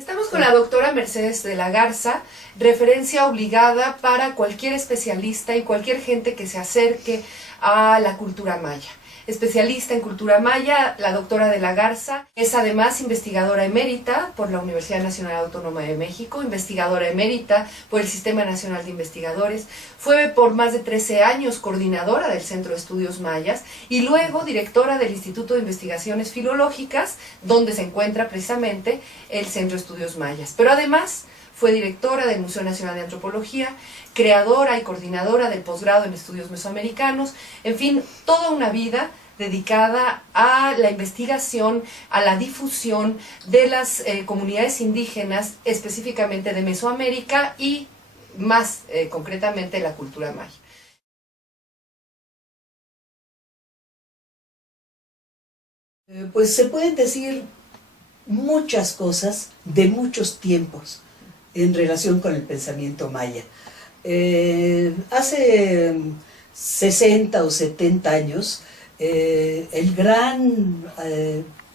Estamos con la doctora Mercedes de la Garza, referencia obligada para cualquier especialista y cualquier gente que se acerque a la cultura maya. Especialista en cultura maya, la doctora de la Garza es además investigadora emérita por la Universidad Nacional Autónoma de México, investigadora emérita por el Sistema Nacional de Investigadores, fue por más de 13 años coordinadora del Centro de Estudios Mayas y luego directora del Instituto de Investigaciones Filológicas, donde se encuentra precisamente el Centro de Estudios Mayas. Pero además fue directora del Museo Nacional de Antropología, creadora y coordinadora del posgrado en estudios mesoamericanos, en fin, toda una vida dedicada a la investigación, a la difusión de las comunidades indígenas, específicamente de Mesoamérica y más concretamente la cultura maya. Pues se pueden decir muchas cosas de muchos tiempos en relación con el pensamiento maya. Hace 60 o 70 años, el gran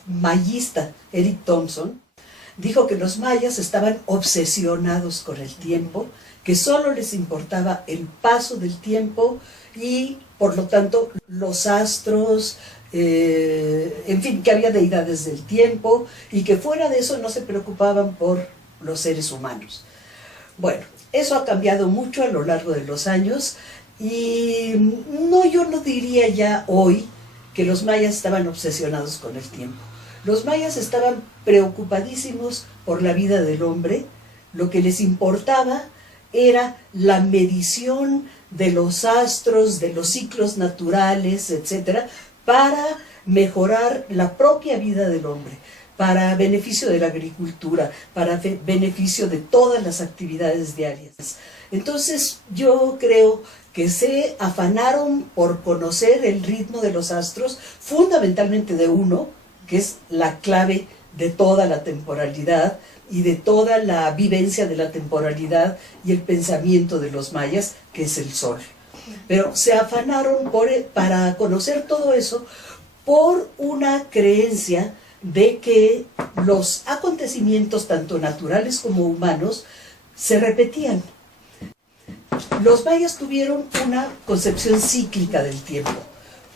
mayista Eric Thompson dijo que los mayas estaban obsesionados con el tiempo, que solo les importaba el paso del tiempo y, por lo tanto, los astros, en fin, que había deidades del tiempo y que fuera de eso no se preocupaban por los seres humanos. Bueno, eso ha cambiado mucho a lo largo de los años y yo no diría ya hoy que los mayas estaban obsesionados con el tiempo. Los mayas estaban preocupadísimos por la vida del hombre. Lo que les importaba era la medición de los astros, de los ciclos naturales, etcétera, para mejorar la propia vida del hombre, para beneficio de la agricultura, para beneficio de todas las actividades diarias. Entonces yo creo que se afanaron por conocer el ritmo de los astros, fundamentalmente de uno, que es la clave de toda la temporalidad y de toda la vivencia de la temporalidad y el pensamiento de los mayas, que es el sol. Pero se afanaron para conocer todo eso por una creencia de que los acontecimientos, tanto naturales como humanos, se repetían. Los mayas tuvieron una concepción cíclica del tiempo,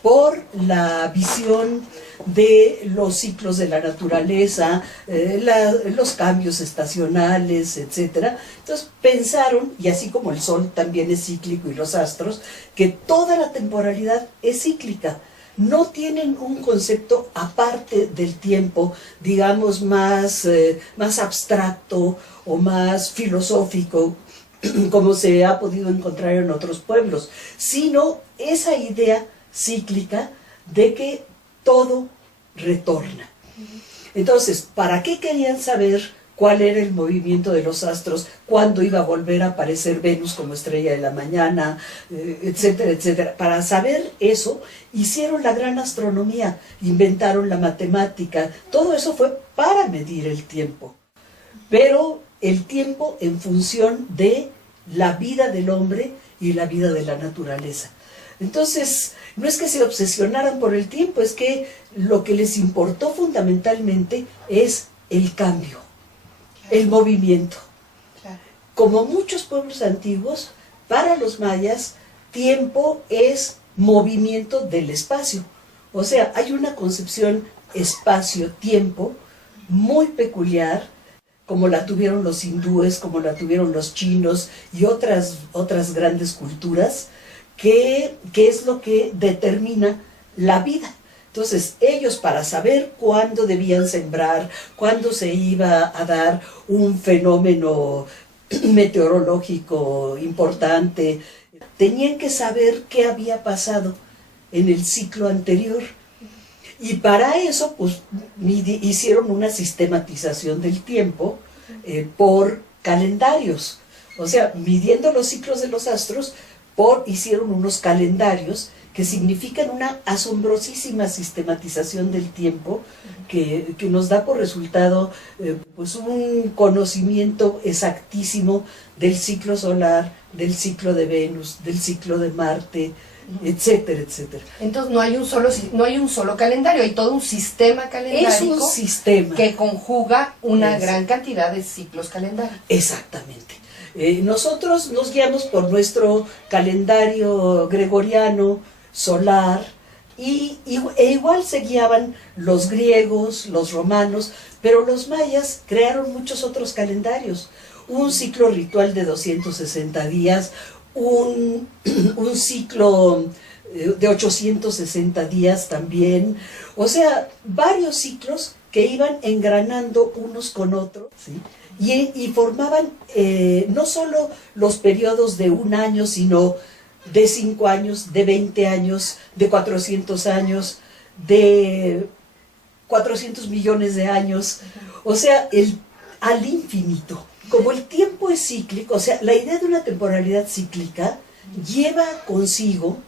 por la visión de los ciclos de la naturaleza, los cambios estacionales, etc. Entonces pensaron, y así como el sol también es cíclico y los astros, que toda la temporalidad es cíclica. No tienen un concepto aparte del tiempo, digamos, más abstracto o más filosófico, como se ha podido encontrar en otros pueblos, sino esa idea cíclica de que todo retorna. Entonces, ¿para qué querían saber cuál era el movimiento de los astros, cuándo iba a volver a aparecer Venus como estrella de la mañana, etcétera, etcétera? Para saber eso, hicieron la gran astronomía, inventaron la matemática, todo eso fue para medir el tiempo. Pero el tiempo en función de la vida del hombre y la vida de la naturaleza. Entonces, no es que se obsesionaran por el tiempo, es que lo que les importó fundamentalmente es el cambio, el movimiento. Como muchos pueblos antiguos, para los mayas, tiempo es movimiento del espacio. O sea, hay una concepción espacio-tiempo muy peculiar, como la tuvieron los hindúes, como la tuvieron los chinos y otras grandes culturas, que es lo que determina la vida. Entonces, ellos, para saber cuándo debían sembrar, cuándo se iba a dar un fenómeno meteorológico importante, tenían que saber qué había pasado en el ciclo anterior. Y para eso, pues, hicieron una sistematización del tiempo por calendarios. O sea, midiendo los ciclos de los astros, hicieron unos calendarios que significan una asombrosísima sistematización del tiempo que nos da por resultado pues un conocimiento exactísimo del ciclo solar, del ciclo de Venus, del ciclo de Marte, etcétera, etcétera. Entonces no hay un solo calendario, hay todo un sistema calendárico. Es un sistema que conjuga una gran cantidad de ciclos calendarios. Exactamente. Nosotros nos guiamos por nuestro calendario gregoriano, solar, e igual se guiaban los griegos, los romanos, pero los mayas crearon muchos otros calendarios. Un ciclo ritual de 260 días, un ciclo de 860 días también, o sea, varios ciclos que iban engranando unos con otros, ¿sí? Y formaban no solo los periodos de un año, sino de 5 años, de 20 años, de 400 años, de 400 millones de años, o sea, al infinito. Como el tiempo es cíclico, o sea, la idea de una temporalidad cíclica lleva consigo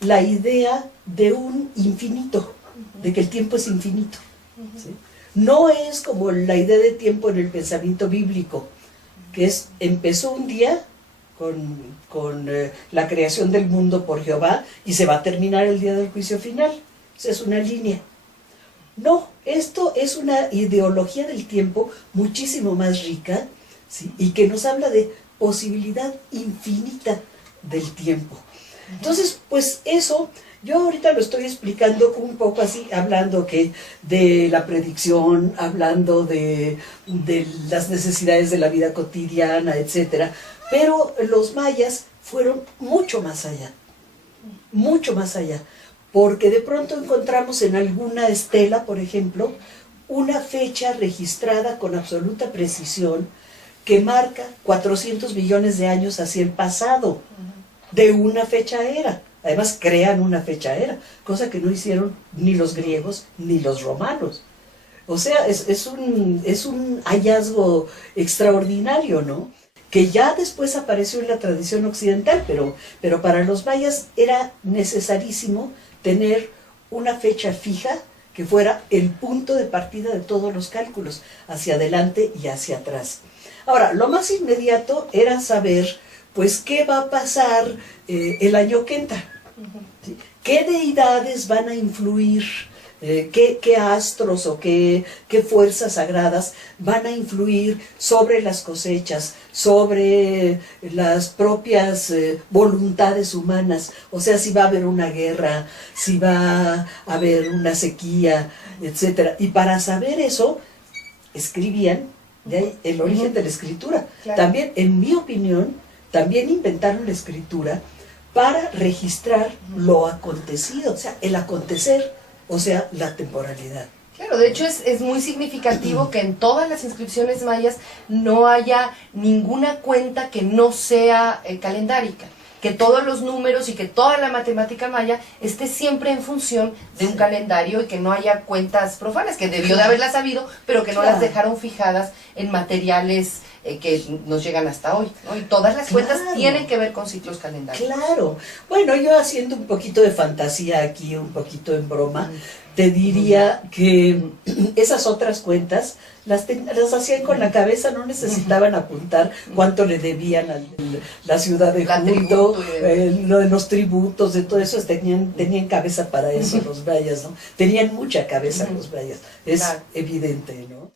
la idea de un infinito, de que el tiempo es infinito, ¿sí? No es como la idea de tiempo en el pensamiento bíblico, que es, empezó un día con la creación del mundo por Jehová y se va a terminar el día del juicio final. O sea, es una línea. No, esto es una ideología del tiempo muchísimo más rica, ¿sí? Y que nos habla de posibilidad infinita del tiempo. Entonces, pues eso, yo ahorita lo estoy explicando un poco así, hablando que de la predicción, hablando de las necesidades de la vida cotidiana, etcétera. Pero los mayas fueron mucho más allá, porque de pronto encontramos en alguna estela, por ejemplo, una fecha registrada con absoluta precisión que marca 400 millones de años hacia el pasado, de una fecha era. Además crean una fecha era, cosa que no hicieron ni los griegos ni los romanos. O sea, es un hallazgo extraordinario, ¿no? Que ya después apareció en la tradición occidental, pero para los mayas era necesarísimo tener una fecha fija que fuera el punto de partida de todos los cálculos, hacia adelante y hacia atrás. Ahora, lo más inmediato era saber, pues, qué va a pasar el año que entra. ¿Sí? ¿Qué deidades van a influir? ¿Qué astros o qué fuerzas sagradas van a influir sobre las cosechas, sobre las propias voluntades humanas? O sea, si va a haber una guerra, si va a haber una sequía, etc. Y para saber eso, escribían, de ahí el origen de la escritura. Claro. También, en mi opinión, también inventaron la escritura para registrar lo acontecido, o sea, el acontecer. O sea, la temporalidad. Claro, de hecho es muy significativo que en todas las inscripciones mayas no haya ninguna cuenta que no sea calendárica, que todos los números y que toda la matemática maya esté siempre en función de un calendario y que no haya cuentas profanas, que debió de haberlas habido, pero que no las dejaron fijadas en materiales que nos llegan hasta hoy, ¿no? Y todas las cuentas tienen que ver con ciclos calendarios. Claro. Bueno, yo haciendo un poquito de fantasía aquí, un poquito en broma, te diría que esas otras cuentas las hacían con la cabeza, no necesitaban apuntar cuánto le debían a la ciudad de Junto, lo de los tributos, de todo eso, tenían cabeza para eso los mayas, ¿no? Tenían mucha cabeza los mayas, es evidente, ¿no?